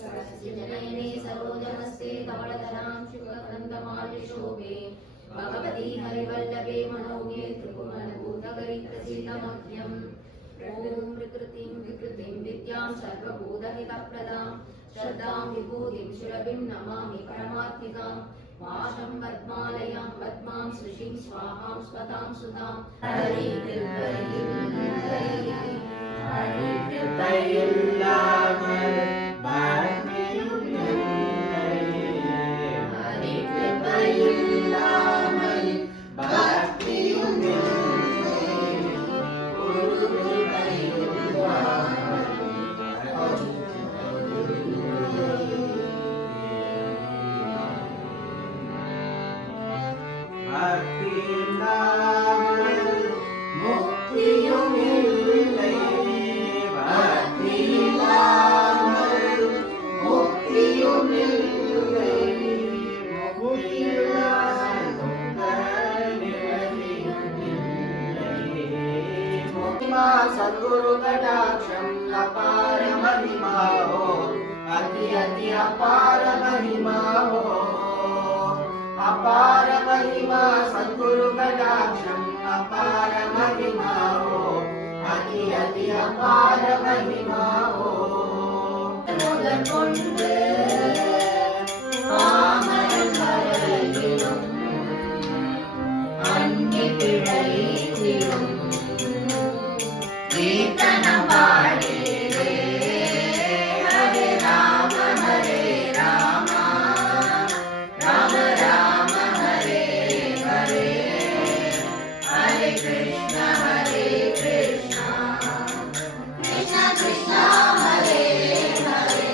सरस्वती सरोजनस्ते धवलधरां शुक्लकन्दमालिशोभे भगवती हरिवल्लभे मनोगे त्रिपुवनभूतगरिप्रसीदमह्यम् ॐ प्रकृतिं विकृतिं विद्यां सर्वभूतहितप्रदां श्रद्धां विभूतिं सुरभिं नमामि परमात्मिकां वाशं पद्मालयां पद्मां सृशिं स्वाहां स्वतां सुधां सद्गुरु कटाक्षं अपार महिमा हो अति अति अपार महिमा हो अपार महिमा सद्गुरु कटाक्षं अपार महिमा हो अति अति अपार महिमा हो कीर्तनं पाडिरे हरे राम राम राम हरे हरे हरे कृष्ण कृष्ण कृष्ण हरे हरे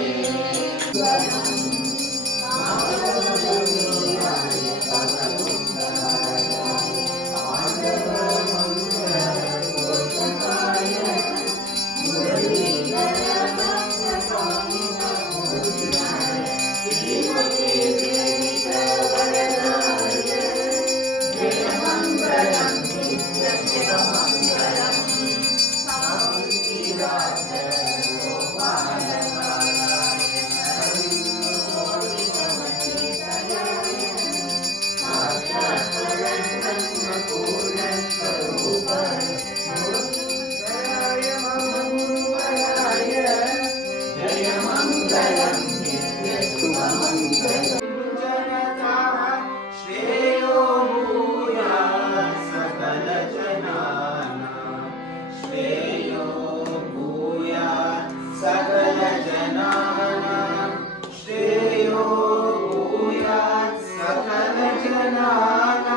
श्रेयो भूयात् सकल जनानां